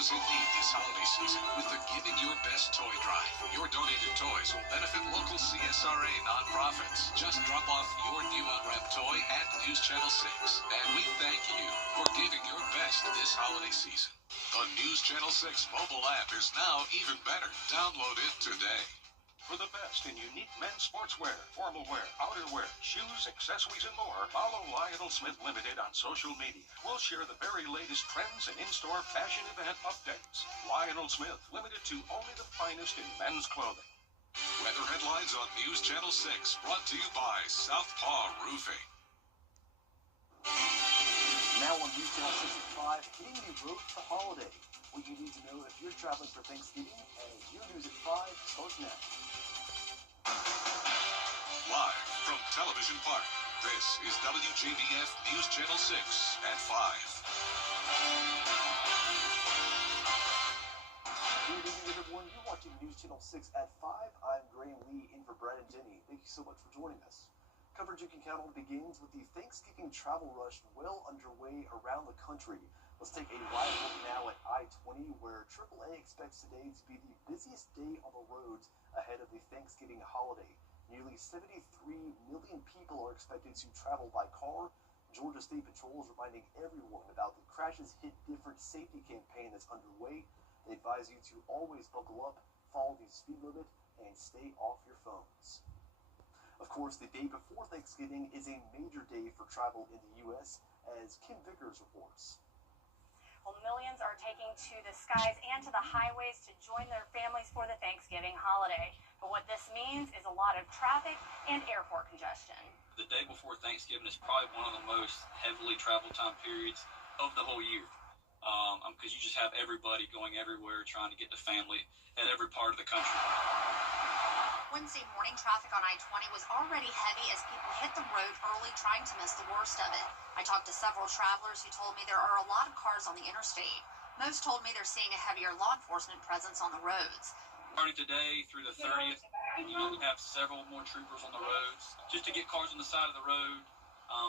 those in need this holiday season with the Giving Your Best Toy Drive. Your donated toys will benefit local CSRA nonprofits. Just drop off your new unwrapped toy at News Channel 6. And we thank you for giving your best this holiday season. The News Channel 6 mobile app is now even better. Download it today. For the best in unique men's sportswear, formal wear, outerwear, shoes, accessories, and more, follow Lionel Smith Limited on social media. We'll share the very latest trends and in-store fashion event updates. Lionel Smith Limited to only the finest in men's clothing. Weather headlines on News Channel 6, brought to you by Southpaw Roofing. Now on News Channel 6 at 5, hitting the road to holiday. What you need to know if you're traveling for Thanksgiving, and your News at 5 starts now. Live from Television Park, this is WJBF News Channel 6 at 5. Good evening, everyone. You're watching News Channel 6 at 5. I'm Graham Lee in for Brad and Jenny. Thank you so much for joining us. Coverage you can count on begins with the Thanksgiving travel rush well underway around the country. Let's take a live look now at I-20, where AAA expects today to be the busiest day on the roads ahead of the Thanksgiving holiday. Nearly 73 million people are expected to travel by car. Georgia State Patrol is reminding everyone about the Crashes Hit Different safety campaign that's underway. They advise you to always buckle up, follow the speed limit, and stay off your phones. Of course, the day before Thanksgiving is a major day for travel in the U.S., as Kim Vickers reports. Well, millions are taking to the skies and to the highways to join their families for the Thanksgiving holiday. But what this means is a lot of traffic and airport congestion. The day before Thanksgiving is probably one of the most heavily traveled time periods of the whole year. Because you just have everybody going everywhere trying to get to family at every part of the country. Wednesday morning traffic on I-20 was already heavy as people hit the road early trying to miss the worst of it. I talked to several travelers who told me there are a lot of cars on the interstate. Most told me they're seeing a heavier law enforcement presence on the roads. Starting today through the 30th, you have several more troopers on the roads just to get cars on the side of the road,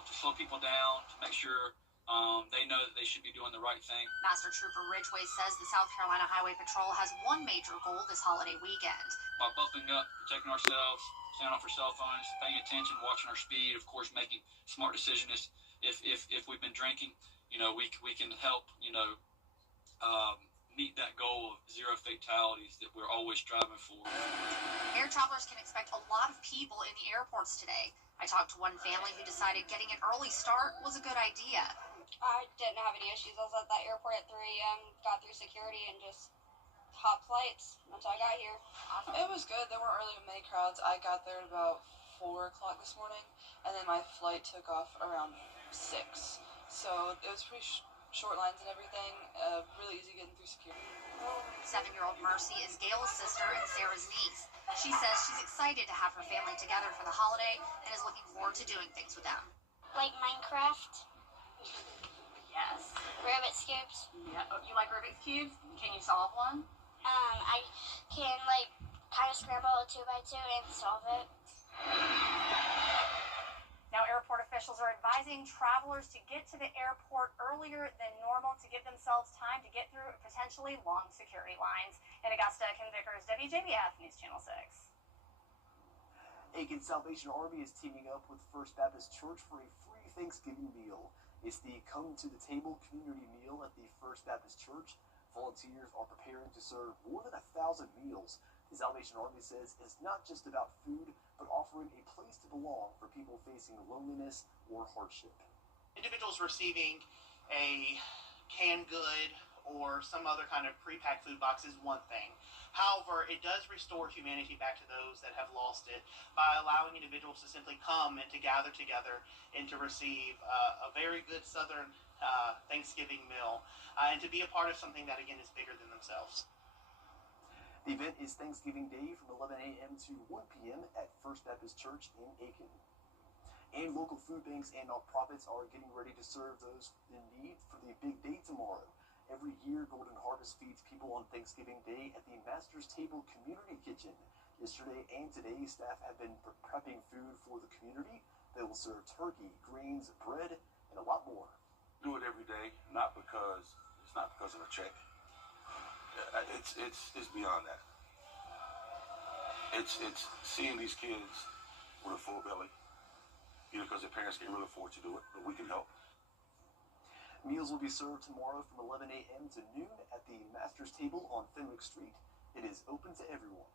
to slow people down, to make sure they know that they should be doing the right thing. Master Trooper Ridgway says the South Carolina Highway Patrol has one major goal this holiday weekend. By buckling up, protecting ourselves, staying off our cell phones, paying attention, watching our speed, of course, making smart decisions. If we've been drinking, we can help, meet that goal of zero fatalities that we're always striving for. Air travelers can expect a lot of people in the airports today. I talked to one family who decided getting an early start was a good idea. I didn't have any issues. I was at that airport at 3 a.m., got through security, and just hop flights until I got here. It was good. There weren't really many crowds. I got there at about 4 o'clock this morning, and then my flight took off around 6. So it was pretty short lines and everything. Really easy getting through security. 7-year-old Mercy is Gail's sister and Sarah's niece. She says she's excited to have her family together for the holiday and is looking forward to doing things with them. Like Minecraft. Yes. Rubik's Cubes. Yeah. You like Rubik's Cubes? Can you solve one? I can, kind of scramble a 2x2 and solve it. Now, airport officials are advising travelers to get to the airport earlier than normal to give themselves time to get through potentially long security lines. In Augusta, Kim Vickers, WJBF News Channel 6. Aiken Salvation Army is teaming up with First Baptist Church for a free Thanksgiving meal. It's the Come to the Table community meal at the First Baptist Church. Volunteers are preparing to serve more than 1,000 meals. The Salvation Army says it's not just about food, but offering a place to belong for people facing loneliness or hardship. Individuals receiving a canned good or some other kind of pre-packed food box is one thing. However, it does restore humanity back to those that have lost it by allowing individuals to simply come and to gather together and to receive a very good Southern Thanksgiving meal and to be a part of something that, again, is bigger than themselves. The event is Thanksgiving Day from 11 a.m. to 1 p.m. at First Baptist Church in Aiken. And local food banks and nonprofits are getting ready to serve those in need for the big day tomorrow. Every year, Golden Harvest feeds people on Thanksgiving Day at the Master's Table Community Kitchen. Yesterday and today, staff have been prepping food for the community. They will serve turkey, greens, bread, and a lot more. Do it every day, not because of a check, It's beyond that. It's seeing these kids with a full belly, because their parents can't really afford to do it, but we can help. Meals will be served tomorrow from 11 a.m. to noon at the Master's Table on Fenwick Street. It is open to everyone.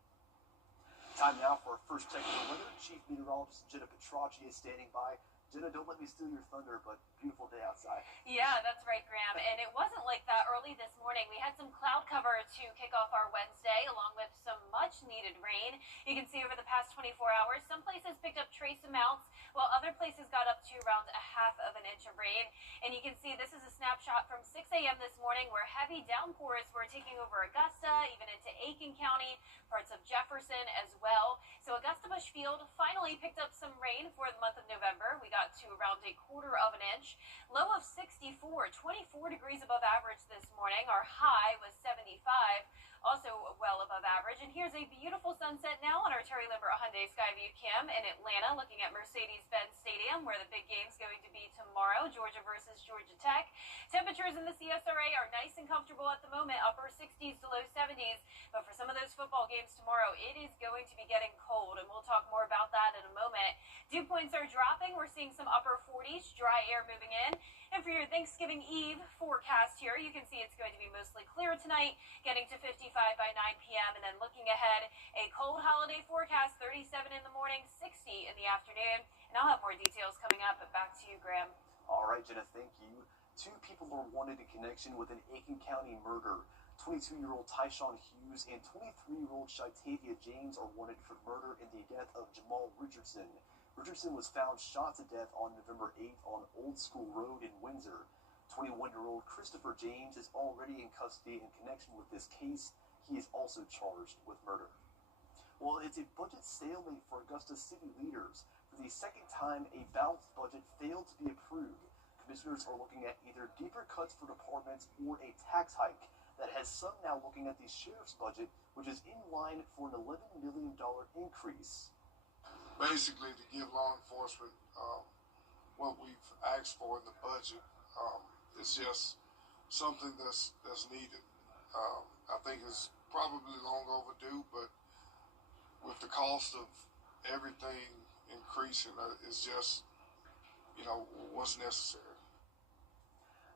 Time now for our first check of the weather. Chief Meteorologist Jenna Petracci is standing by. Jenna, don't let me steal your thunder, but beautiful day outside. Yeah, that's right, Graham. And it wasn't like that early this morning. We had some cloud cover to kick off our Wednesday, along with some much-needed rain. You can see over the past 24 hours, some places picked up trace amounts, while other places got up to around a half of an inch of rain. And you can see this is a snapshot from 6 a.m. this morning, where heavy downpours were taking over Augusta, even into Aiken County, parts of Jefferson as well. So Augusta Busch Field finally picked up some rain for the month of November. We got to around a quarter of an inch. Low of 64, 24 degrees above average this morning. Our high was 75, also well above average. And here's a beautiful sunset now on our Terry Limbert Hyundai Skyview Cam in Atlanta, looking at Mercedes-Benz Stadium, where the big game's going to be tomorrow, Georgia versus Georgia Tech. Temperatures in the CSRA are nice and comfortable at the moment, upper 60s to low 70s. But for some of those football games tomorrow, it is going to be getting cold, and we'll talk more about that in a moment. Dew points are dropping. We're seeing some upper 40s, dry air moving in. And for your Thanksgiving Eve forecast here, you can see it's going to be mostly clear tonight, getting to 55 by 9 p.m. And then looking ahead, a cold holiday forecast, 37 in the morning, 60 in the afternoon. And I'll have more details coming up. But back to you, Graham. All right, Jenna, thank you. 2 people are wanted in connection with an Aiken County murder. 22-year-old Tyshawn Hughes and 23-year-old Shytavia James are wanted for murder in the death of Jamal Richardson. Richardson was found shot to death on November 8th on Old School Road in Windsor. 21-year-old Christopher James is already in custody in connection with this case. He is also charged with murder. Well, it's a budget stalemate for Augusta city leaders. For the second time, a balanced budget failed to be approved. Commissioners are looking at either deeper cuts for departments or a tax hike. That has some now looking at the sheriff's budget, which is in line for an $11 million increase. Basically, to give law enforcement what we've asked for in the budget, it's just something that's needed. I think it's probably long overdue, but with the cost of everything increasing, it's just, what's necessary.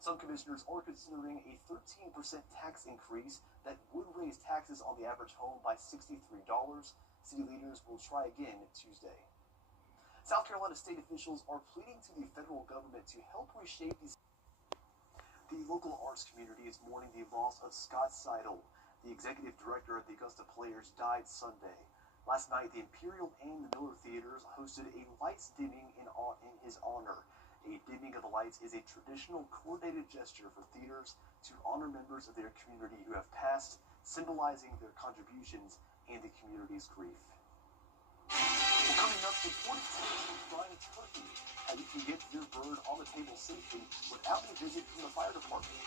Some commissioners are considering a 13% tax increase that would raise taxes on the average home by $63. City leaders will try again Tuesday. South Carolina state officials are pleading to the federal government to help reshape these. The local arts community is mourning the loss of Scott Seidel. The executive director of the Augusta Players died Sunday. Last night, the Imperial and the Miller Theaters hosted a lights dimming in his honor. A dimming of the lights is a traditional coordinated gesture for theaters to honor members of their community who have passed, symbolizing their contributions and the community's grief. Well, coming up, important tips for frying turkey. How you can get your bird on the table safely without a visit from the fire department.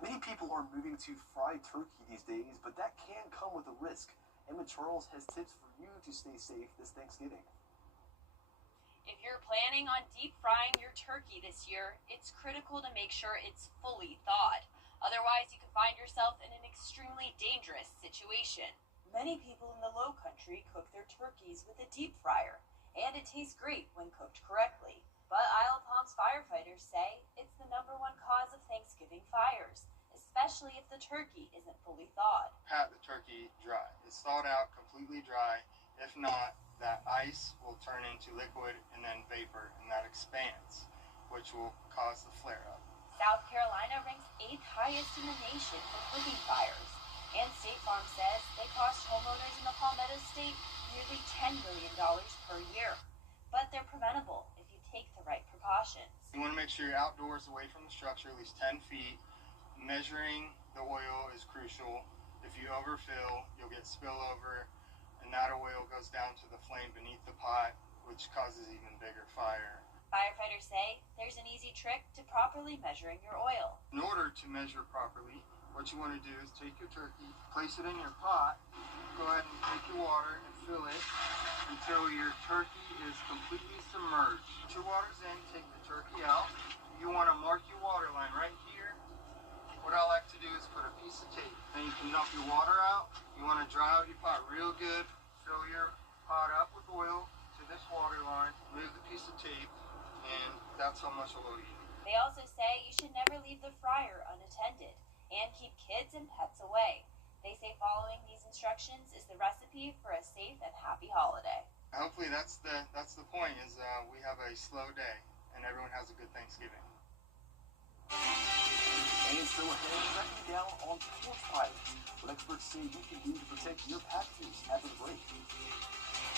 Many people are moving to fried turkey these days, but that can come with a risk. Emma Charles has tips for you to stay safe this Thanksgiving. If you're planning on deep frying your turkey this year, it's critical to make sure it's fully thawed. Otherwise, you can find yourself in an extremely dangerous situation. Many people in the Low Country cook their turkeys with a deep fryer, and it tastes great when cooked correctly. But Isle of Palms firefighters say it's the #1 cause of Thanksgiving fires, especially if the turkey isn't fully thawed. Pat the turkey dry. It's thawed out completely dry. If not, that ice will turn into liquid and then vapor, and that expands, which will cause the flare-up. South Carolina ranks 8th highest in the nation for cooking fires, and State Farm says they cost homeowners in the Palmetto State nearly $10 million per year. But they're preventable if you take the right precautions. You want to make sure you're outdoors away from the structure, at least 10 feet. Measuring the oil is crucial. If you overfill, you'll get spillover, and that oil goes down to the flame beneath the pot, which causes even bigger fire. Firefighters say there's an easy trick to properly measuring your oil. In order to measure properly, what you want to do is take your turkey, place it in your pot, go ahead and take your water and fill it until your turkey is completely submerged. Put your waters in, take the turkey out. You want to mark your water line right here. What I like to do is put a piece of tape. Then you can dump your water out. You want to dry out your pot real good. Fill your pot up with oil to this water line. Move the piece of tape, and that's how much oil you need. They also say you should never leave the fryer unattended and keep kids and pets away. They say following these instructions is the recipe for a safe and happy holiday. Hopefully that's the point, is we have a slow day and everyone has a good Thanksgiving. And still ahead, cracking down on porch pirates. What experts say you can do to protect your packages after the break.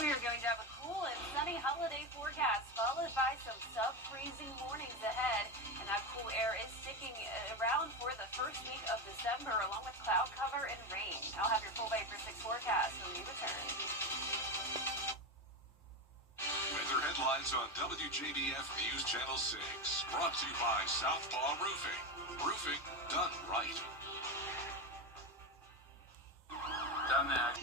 We are going to have a cool and sunny holiday forecast, followed by some sub-freezing mornings ahead. And that cool air is sticking around for the first week of December, along with cloud cover and rain. I'll have your full Bay for 6 forecast when we return. Weather headlines on WJBF News Channel 6. Brought to you by Southpaw Roofing. Roofing done right. Done that.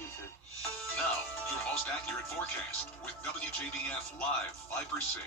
Now, your most accurate forecast with WJBF Live Viper 6.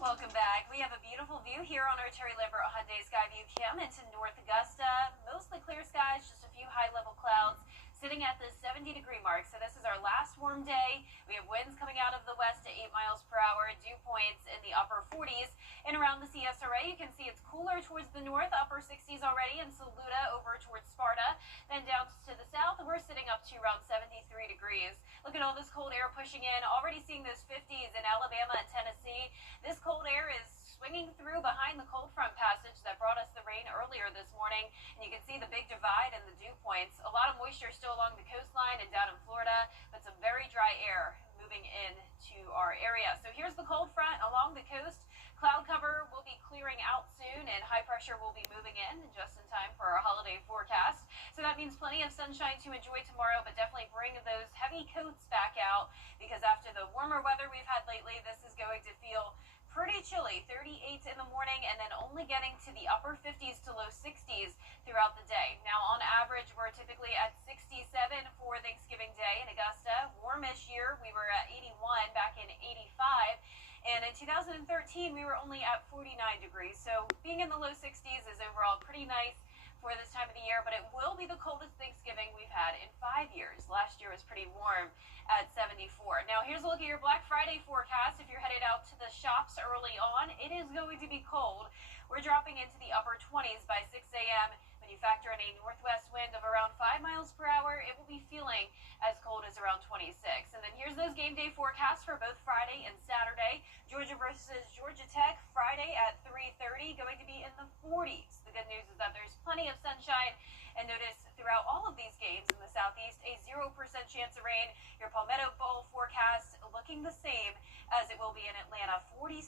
Welcome back. We have a beautiful view here on our Terry Lambert Hyundai Skyview Cam into North Augusta. Mostly clear skies, just a few high-level clouds sitting at the 70-degree mark. So this is our last warm day. We have winds coming out of the west at 8 miles per hour, dew points in the upper 40s. And around the CSRA, you can see it's cooler towards the north, upper 60s already in Saluda over towards Sparta. Then down to the south, we're sitting up to around 73 degrees. Look at all this cold air pushing in. Already seeing those 50s in Alabama and Tennessee. This cold air is swinging through behind the cold front passage that brought us the rain earlier this morning. And you can see the big divide and the dew points. A lot of moisture still along the coastline and down in Florida, but some very dry air moving into our area. So here's the cold front along the coast. Cloud cover will be clearing out soon, and high pressure will be moving in just in time for our holiday forecast. So that means plenty of sunshine to enjoy tomorrow, but definitely bring those heavy coats back out, because after the warmer weather we've had lately, this is going to feel pretty chilly. 38 in the morning, and then only getting to the upper 50s to low 60s throughout the day. Now, on average, we're typically at 67 for Thanksgiving Day in Augusta. Warmish year, we were at 81 back in 85. And in 2013, we were only at 49 degrees. So being in the low 60s is overall pretty nice for this time of the year, but it will be the coldest Thanksgiving we've had in 5 years. Last year was pretty warm at 74. Now here's a look at your Black Friday forecast. If you're headed out to the shops early on, it is going to be cold. We're dropping into the upper 20s by 6 a.m. When you factor in a northwest wind of around 5 miles per hour, it will be feeling as cold as around 26. And then here's those game day forecasts for both Friday and Saturday. Georgia versus Georgia Tech, Friday at 3:30, going to be in the 40s. The good news is that there's plenty of sunshine. And notice throughout all of these games in the southeast, a 0% chance of rain. Your Palmetto Bowl forecast looking the same as it will be in Atlanta, 46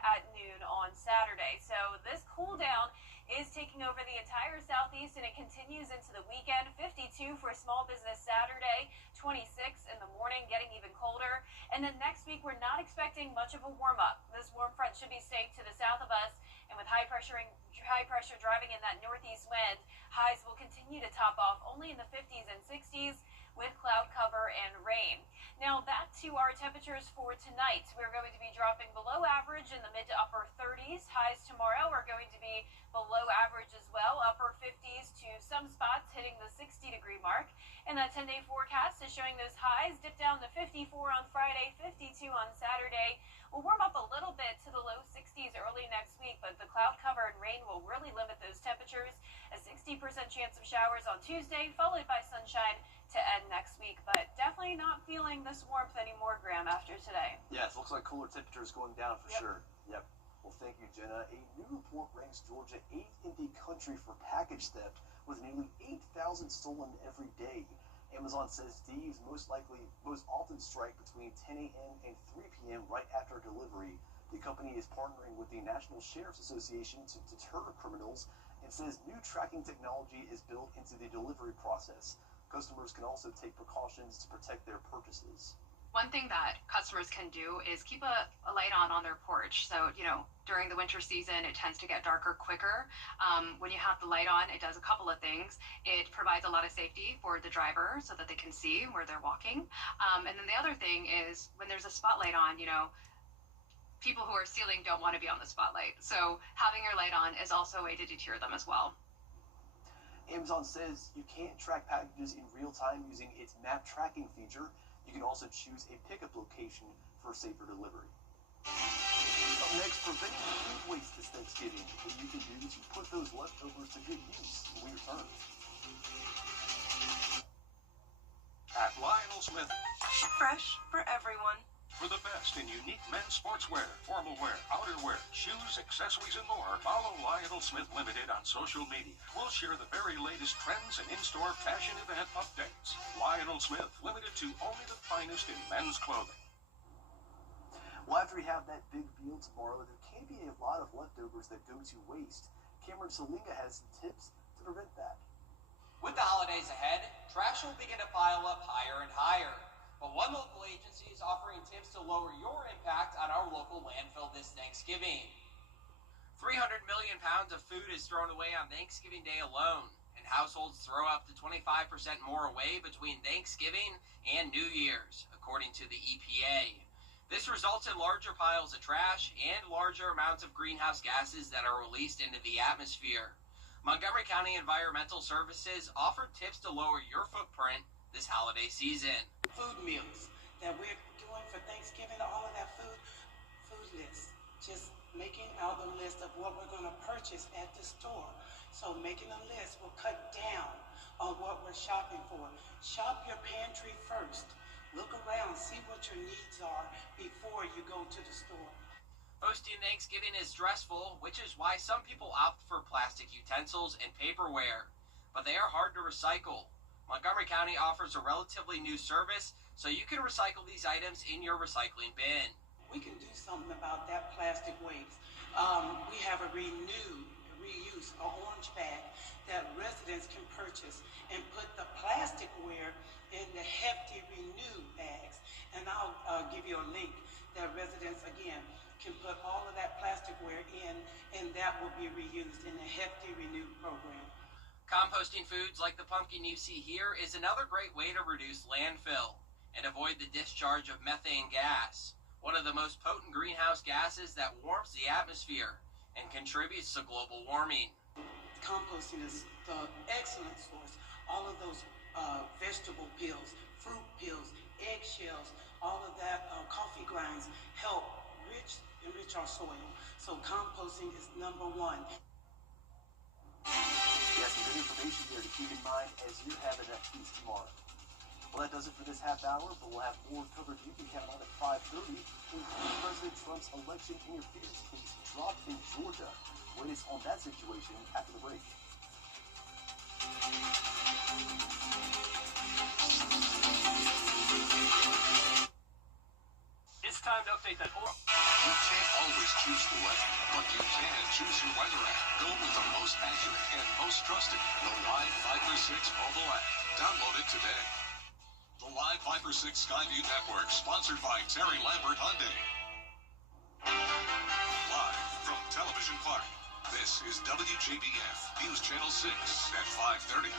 at noon on Saturday. So this cool down is taking over the entire southeast, and it continues into the weekend. 52 for Small Business Saturday, 26 in the morning, getting even colder. And then next week, we're not expecting much of a warm-up. This warm front should be staying to the south of us, and with high pressure driving in that northeast wind, highs will continue to top off only in the 50s and 60s with cloud cover and rain. Now back to our temperatures for tonight. We're going to be dropping below average in the mid to upper 30s. Highs tomorrow are going to be below average as well, upper 50s to some spots hitting the 60-degree mark. And that 10-day forecast is showing those highs dip down to 54 on Friday, 52 on Saturday. We'll warm up a little bit to the low 60s early next week, but the cloud cover and rain will really limit those temperatures. A 60% chance of showers on Tuesday, followed by sunshine to end next week, but definitely not feeling this warmth anymore, Graham, after today. Yes, looks like cooler temperatures going down for sure. Yep. Well, thank you, Jenna. A new report ranks Georgia 8th in the country for package theft, with nearly 8,000 stolen every day. Amazon says thieves most often strike between 10 a.m. and 3 p.m. right after delivery. The company is partnering with the National Sheriff's Association to deter criminals, and says new tracking technology is built into the delivery process. Customers can also take precautions to protect their purchases. One thing that customers can do is keep a light on their porch. So, during the winter season, it tends to get darker quicker. When you have the light on, it does a couple of things. It provides a lot of safety for the driver so that they can see where they're walking. And then the other thing is when there's a spotlight on, people who are stealing don't want to be on the spotlight. So having your light on is also a way to deter them as well. Amazon says you can't track packages in real time using its map tracking feature. You can also choose a pickup location for safer delivery. Up next, preventing food waste this Thanksgiving. What you can do to put those leftovers to good use when we return. At Lionel Smith. Fresh for everyone. For the best in unique men's sportswear, formal wear, outerwear, shoes, accessories, and more, follow Lionel Smith Limited on social media. We'll share the very latest trends and in-store fashion event updates. Lionel Smith Limited to only the finest in men's clothing. Well, after we have that big meal tomorrow, there can be a lot of leftovers that go to waste. Cameron Salinga has some tips to prevent that. With the holidays ahead, trash will begin to pile up higher and higher. But one local agency is offering tips to lower your impact on our local landfill this Thanksgiving. 300 million pounds of food is thrown away on Thanksgiving Day alone, and households throw up to 25% more away between Thanksgiving and New Year's, according to the EPA. This results in larger piles of trash and larger amounts of greenhouse gases that are released into the atmosphere. Montgomery County Environmental Services offered tips to lower your footprint this holiday season. Food meals that we're doing for Thanksgiving, all of that food lists. Just making out a list of what we're going to purchase at the store. So making a list will cut down on what we're shopping for. Shop your pantry first. Look around, see what your needs are before you go to the store. Hosting Thanksgiving is stressful, which is why some people opt for plastic utensils and paperware, but they are hard to recycle. Montgomery County offers a relatively new service, so you can recycle these items in your recycling bin. We can do something about that plastic waste. We have a reuse, an orange bag that residents can purchase and put the plasticware in the hefty renew bags. And I'll give you a link that residents, again, can put all of that plasticware in, and that will be reused in the hefty renew program. Composting foods like the pumpkin you see here is another great way to reduce landfill and avoid the discharge of methane gas, one of the most potent greenhouse gases that warms the atmosphere and contributes to global warming. Composting is the excellent source. All of those vegetable peels, fruit peels, eggshells, all of that, coffee grinds help enrich our soil. So composting is number one. Yes, some good information there to keep in mind as you're having that feast tomorrow. Well, that does it for this half hour, but we'll have more coverage you can count on at 5:30, including President Trump's election interference case dropped in Georgia. Latest on that situation after the break. It's time to update that. You can't always choose the weather, but you can choose your weather app. Go with the most accurate and most trusted, the Live Viper 6 mobile app. Download it today. The Live Viper 6 Skyview Network, sponsored by Terry Lambert Hyundai. Live from Television Park, this is WJBF News Channel 6 at 5:30.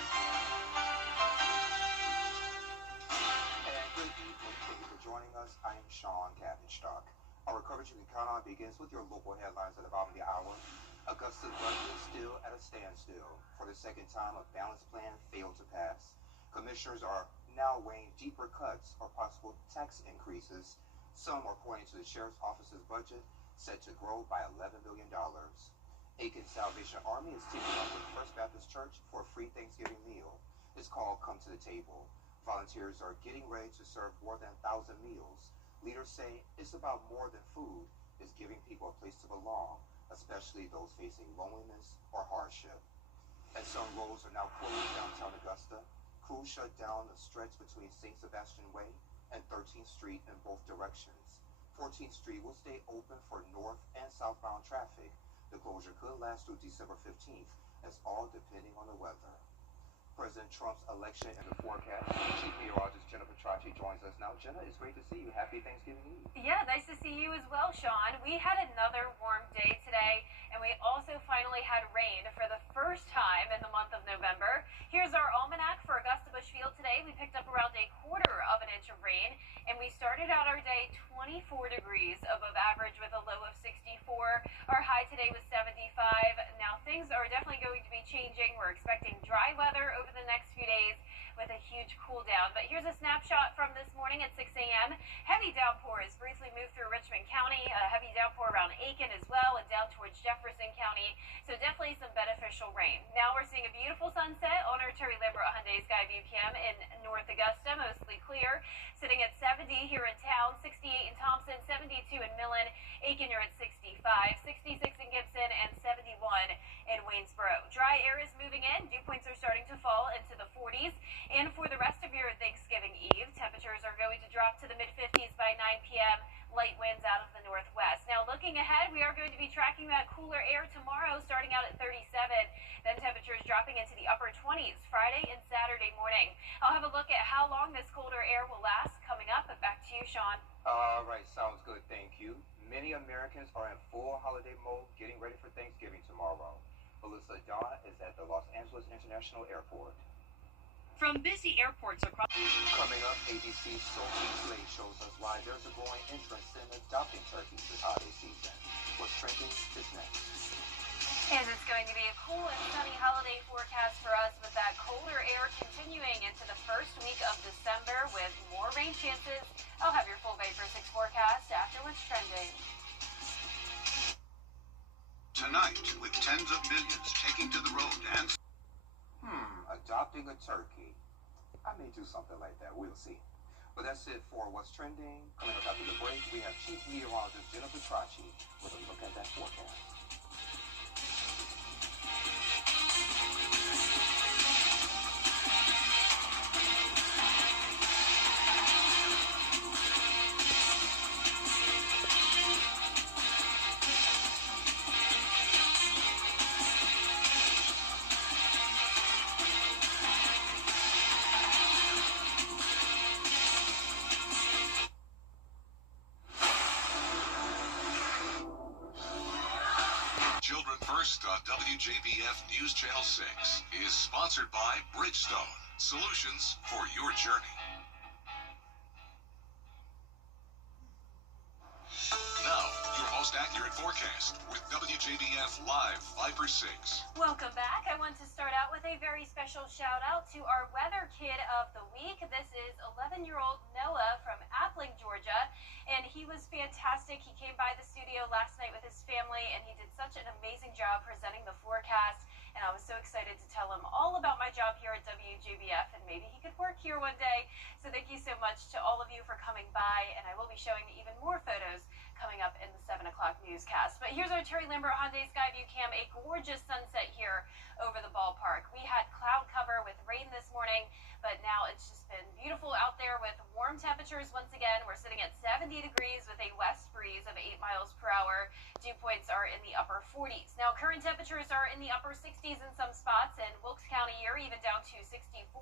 And good evening. Thank you for joining us. I am Sean Cavenstock. Our coverage you can count on begins with your local headlines at the bottom of the hour. Augusta's budget is still at a standstill. For the second time, a balanced plan failed to pass. Commissioners are now weighing deeper cuts or possible tax increases. Some are pointing to the sheriff's office's budget set to grow by $11 billion. Aiken Salvation Army is teaming up with First Baptist Church for a free Thanksgiving meal. It's called Come to the Table. Volunteers are getting ready to serve more than 1,000 meals. Leaders say it's about more than food. It's giving people a place to belong, especially those facing loneliness or hardship. And some roads are now closed downtown Augusta. Crews shut down the stretch between St. Sebastian Way and 13th Street in both directions. 14th Street will stay open for north and southbound traffic. The closure could last through December 15th, as all depending on the weather. President Trump's election in the forecast. Chief Meteorologist Jennifer Tracci joins us now. Jenna, it's great to see you. Happy Thanksgiving Eve. Yeah, nice to see you as well, Sean. We had another warm day today, and we also finally had rain for the first time in the month of November. Here's our almanac for Augusta Bushfield today. We picked up around 1/4 of an inch of rain, and we started out our day 24 degrees above average with a low of 64. Our high today was 75. Now things are definitely going to be changing. We're expecting dry weather over the next few days with a huge cool down. But here's a snapshot from this morning at 6 a.m. Heavy downpours briefly moved through Richmond County. A heavy downpour around Aiken as well and down towards Jefferson County. So definitely some beneficial rain. Now we're seeing a beautiful sunset on our Terry Lambert Hyundai Skyview Cam in North Augusta, mostly clear. Sitting at 70 here in town, 68 in Thompson, 72 in Millen. Aiken, you're at 65, 66 in Gibson, and 71 in Waynesboro. Dry air is moving in. Dew points are starting to fall into the 40s. And for the rest of your Thanksgiving Eve, temperatures are going to drop to the mid-50s by 9 p.m. Light winds out of the northwest. Now looking ahead, we are going to be tracking that cooler air tomorrow, starting out at 37. Then temperatures dropping into the upper 20s Friday and Saturday morning. I'll have a look at how long this colder air will last coming up. But back to you, Sean. All right, sounds good. Thank you. Many Americans are in full holiday mode, getting ready for Thanksgiving tomorrow. Melissa Dawn is at the Los Angeles International Airport. From busy airports across... Coming up, ABC's Sophie Slade shows us why there's a growing interest in adopting turkeys this holiday season. What's trending is next. And it's going to be a cool and sunny holiday forecast for us with that colder air continuing into the first week of December with more rain chances. I'll have your full Vapor 6 forecast after what's trending. Tonight, with tens of millions taking to the road and... Adopting a turkey. I may do something like that. We'll see. But that's it for What's Trending. Coming up after the break, we have Chief Meteorologist Jennifer Tracci with a look at that forecast. Children First on WJBF News Channel 6 is sponsored by Bridgestone, solutions for your journey. Now, your most accurate forecast with WJBF Live Viper 6. Welcome back. I want to start out with a very special shout out to our weather kid of the week. This is 11-year-old Noah from Appling, Georgia, and he was fantastic. He came by the studio last night with his family, and he did such an amazing job presenting the forecast, and I was so excited to tell him all about my job here at WJBF, and maybe he could work here one day. So thank you so much to all of you for coming by, and I will be showing even more photos coming up in the 7 o'clock newscast. But here's our Terry Lambert Hyundai Skyview Cam, a gorgeous sunset here over the ballpark. We had cloud cover with rain this morning, but now it's just been beautiful out there with warm temperatures once again. We're sitting at 70 degrees with a west breeze of 8 miles per hour. Dew points are in the upper 40s. Now current temperatures are in the upper 60s in some spots, and Wilkes County here even down to 64.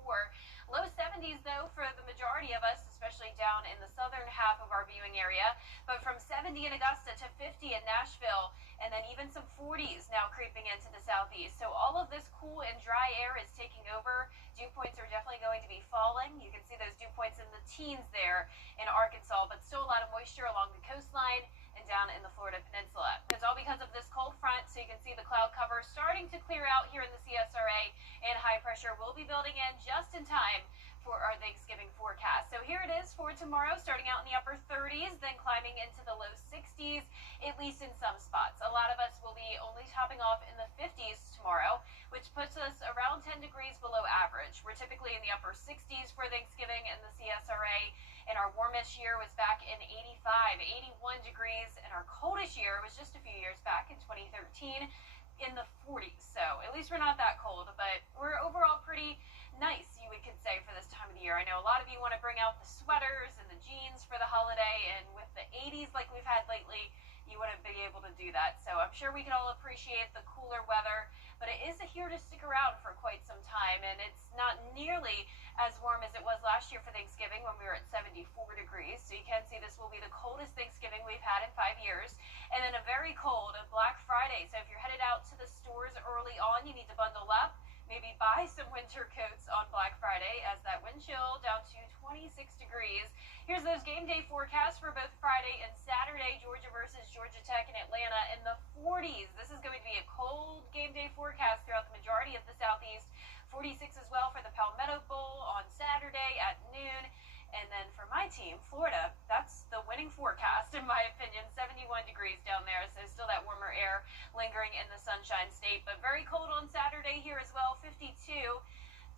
Low 70s though for the majority of us, especially down in the southern half of our viewing area. But from 70 in Augusta to 50 in Nashville, and then even some 40s now creeping into the southeast. So all of this cool and dry air is taking over. Dew points are definitely going to be falling. You can see those dew points in the teens there in Arkansas, but still a lot of moisture along the coastline and down in the Florida Peninsula. It's all because of this cold front, so you can see the cloud cover starting to clear out here in the CSRA, and high pressure will be building in just in time for our Thanksgiving forecast. So here it is for tomorrow, starting out in the upper 30s, then climbing into the low 60s, at least in some spots. A lot of us will be only topping off in the 50s tomorrow, which puts us around 10 degrees below average. We're typically in the upper 60s for Thanksgiving in the CSRA, and our warmest year was back in 85, 81 degrees, and our coldest year was just a few years back in 2013 in the 40s. So at least we're not that cold, but we're overall pretty nice, you could say, for this time of the year. I know a lot of you want to bring out the sweaters and the jeans for the holiday, and with the 80s like we've had lately, you wouldn't be able to do that. So I'm sure we can all appreciate the cooler weather, but it is here to stick around for quite some time, and it's not nearly as warm as it was last year for Thanksgiving when we were at 74 degrees. So you can see this will be the coldest Thanksgiving we've had in 5 years, and then a very cold Black Friday. So if you're headed out to the stores early on, you need to bundle up. Maybe buy some winter coats on Black Friday as that wind chill down to 26 degrees. Here's those game day forecasts for both Friday and Saturday. Georgia versus Georgia Tech in Atlanta in the 40s. This is going to be a cold game day forecast throughout the majority of the Southeast. 46 as well for the Palmetto Bowl on Saturday at noon. And then for my team, Florida, that's the winning forecast, in my opinion. 71 degrees down there, so still that warmer air lingering in the Sunshine State. But very cold on Saturday here as well, 52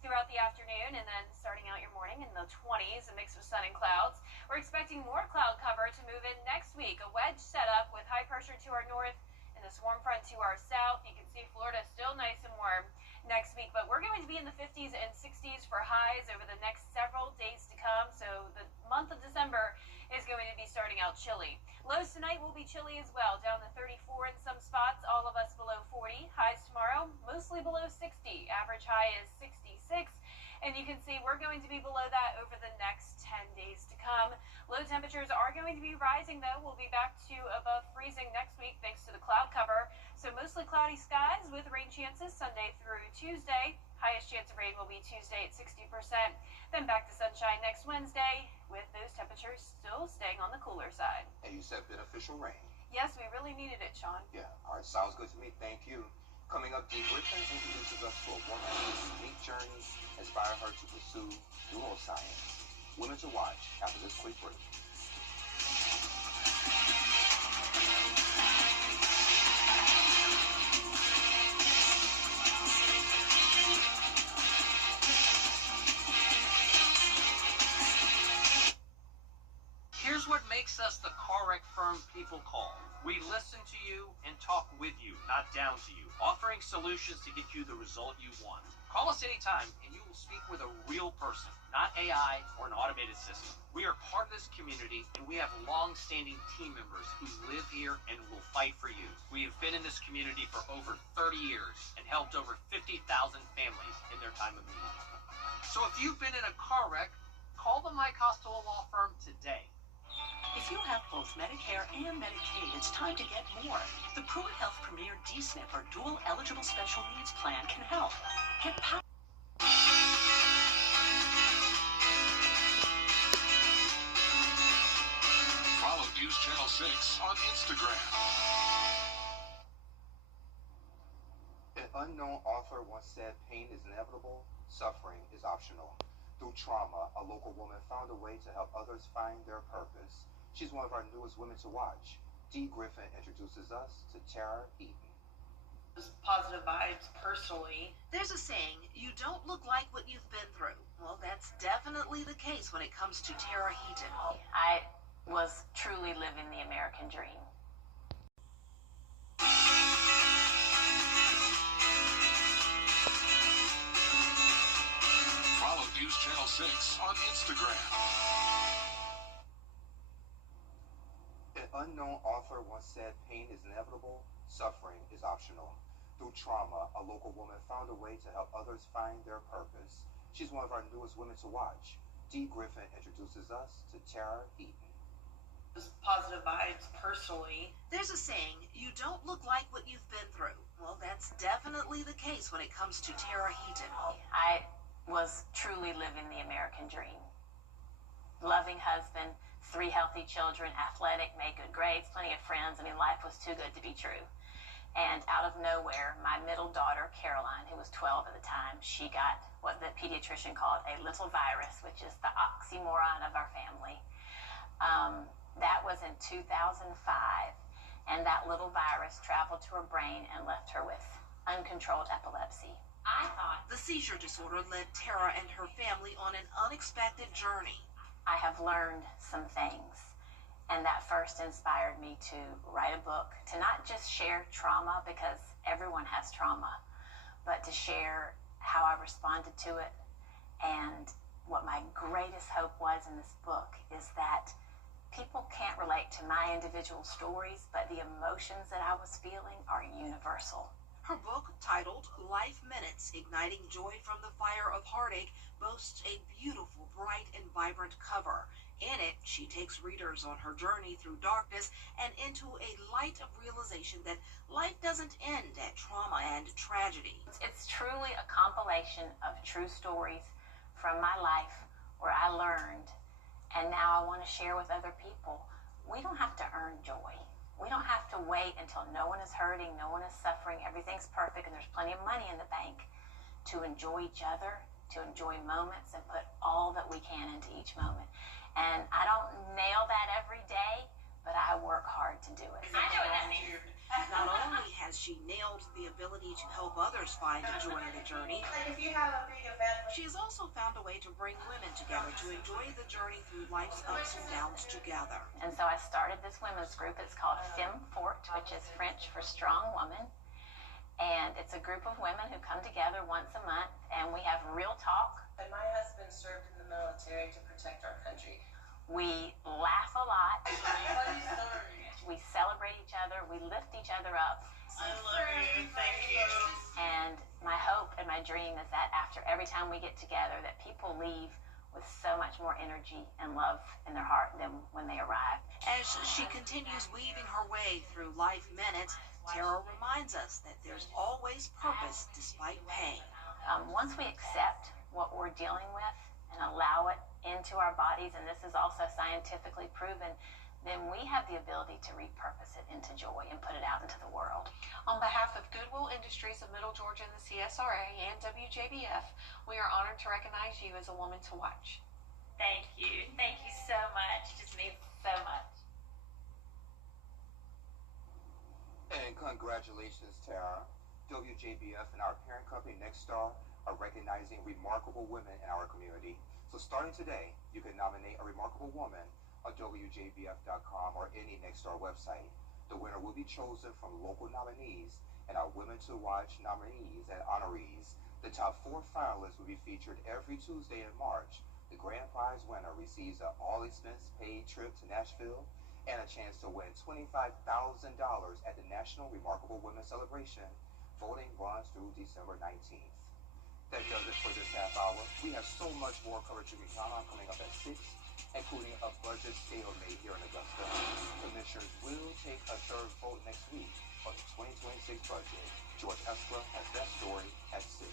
throughout the afternoon. And then starting out your morning in the 20s, a mix of sun and clouds. We're expecting more cloud cover to move in next week. A wedge setup with high pressure to our north and this warm front to our south. You can see Florida still nice and warm next week, but we're going to be in the 50s and 60s for highs over the next several days to come. So the month of December is going to be starting out chilly. Lows tonight will be chilly as well, down to 34 in some spots, all of us below 40. Highs tomorrow, mostly below 60. Average high is 66. And you can see we're going to be below that over the next 10 days to come. Low temperatures are going to be rising, though. We'll be back to above freezing next week thanks to the cloud cover. So mostly cloudy skies with rain chances Sunday through Tuesday. Highest chance of rain will be Tuesday at 60%. Then back to sunshine next Wednesday with those temperatures still staying on the cooler side. And you said beneficial rain. Yes, we really needed it, Sean. Yeah, all right, sounds good to me. Thank you. Coming up, Dee Griffin introduces us to a woman whose unique journey inspired her to pursue neuroscience. Women to watch after this quick break. Here's what makes us the car wreck firm people call. We listen to you and talk with you, not down to you, offering solutions to get you the result you want. Call us anytime and you will speak with a real person, not AI or an automated system. We are part of this community and we have long-standing team members who live here and will fight for you. We have been in this community for over 30 years and helped over 50,000 families in their time of need. So if you've been in a car wreck, call the Mike Costello Law Firm today. If you have both Medicare and Medicaid, it's time to get more. The Pruitt Health Premier D-SNP or Dual Eligible Special Needs Plan can help. Get power. Follow News Channel 6 on Instagram. An unknown author once said, pain is inevitable, suffering is optional. Through trauma, a local woman found a way to help others find their purpose. She's one of our newest women to watch. Dee Griffin introduces us to Tara Eaton. Positive vibes personally. There's a saying, you don't look like what you've been through. Well, that's definitely the case when it comes to Tara Heaton. I was truly living the American dream. Follow News Channel 6 on Instagram. An unknown author once said, pain is inevitable, suffering is optional. Through trauma, a local woman found a way to help others find their purpose. She's one of our newest women to watch. Dee Griffin introduces us to Tara Eaton. Positive vibes personally. There's a saying, you don't look like what you've been through. Well, that's definitely the case when it comes to Tara Heaton. I was truly living the American dream. Loving husband, 3 healthy children, athletic, made good grades, plenty of friends. I mean, life was too good to be true. And out of nowhere, my middle daughter, Caroline, who was 12 at the time, she got what the pediatrician called a little virus, which is the oxymoron of our family. That was in 2005, and that little virus traveled to her brain and left her with uncontrolled epilepsy. I thought the seizure disorder led Tara and her family on an unexpected journey. I have learned some things, and that first inspired me to write a book, to not just share trauma, because everyone has trauma, but to share how I responded to it. And what my greatest hope was in this book is that People can't relate to my individual stories, but the emotions that I was feeling are universal. Her book, titled Life Minutes, Igniting Joy from the Fire of Heartache, boasts a beautiful, bright, and vibrant cover. In it, she takes readers on her journey through darkness and into a light of realization that life doesn't end at trauma and tragedy. It's truly a compilation of true stories from my life where I learned, and now I want to share with other people. We don't have to earn joy. We don't have to wait until no one is hurting, no one is suffering, everything's perfect, and there's plenty of money in the bank to enjoy each other, to enjoy moments, and put all that we can into each moment. And I don't nail that every day, but I work hard to do it. I know what that means. Not only has she nailed the ability to help others find joy in the journey, If you have a big event, she has also found a way to bring women together to enjoy the journey through life's ups and downs together. And so I started this women's group. It's called Femme Forte, which is French for strong woman. And it's a group of women who come together once a month, and we have real talk. and my husband served in the military to protect our country. We laugh a lot. Funny story. We celebrate each other. We lift each other up. I love you. Thank you. And my hope and my dream is that after every time we get together, that people leave with so much more energy and love in their heart than when they arrive. As she continues weaving her way through Life Minutes, Tara reminds us that there's always purpose despite pain. Once we accept what we're dealing with and allow it into our bodies, and this is also scientifically proven, then we have the ability to repurpose it into joy and put it out into the world. On behalf of Goodwill Industries of Middle Georgia and the CSRA and WJBF, we are honored to recognize you as a woman to watch. Thank you. Thank you so much. It just means so much. And congratulations, Tara. WJBF and our parent company, Nexstar, are recognizing remarkable women in our community. So starting today, you can nominate a remarkable woman on WJBF.com or any Nexstar website. The winner will be chosen from local nominees and our Women to Watch nominees and honorees. The top 4 finalists will be featured every Tuesday in March. The grand prize winner receives an all-expense-paid trip to Nashville and a chance to win $25,000 at the National Remarkable Women Celebration. Voting runs through December 19th. That does it for this half hour. We have so much more coverage you can count on coming up at 6, including a budget stalemate here in Augusta. Commissioners will take a third vote next week on the 2026 budget. George Esper has that story at 6.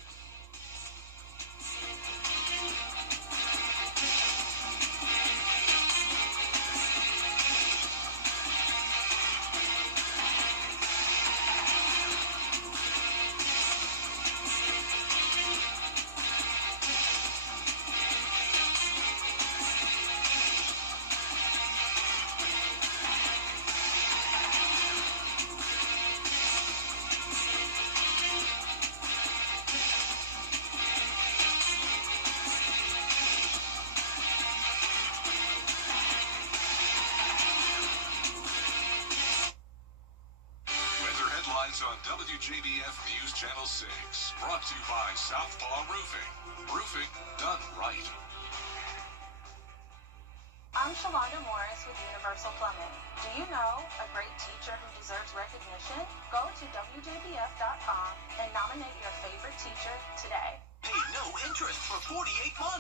On WJBF News Channel 6, brought to you by Southpaw Roofing. Roofing done right. I'm Shalonda Morris with Universal Plumbing. Do you know a great teacher who deserves recognition? Go to WJBF.com and nominate your favorite teacher today. Pay no interest for 48 months.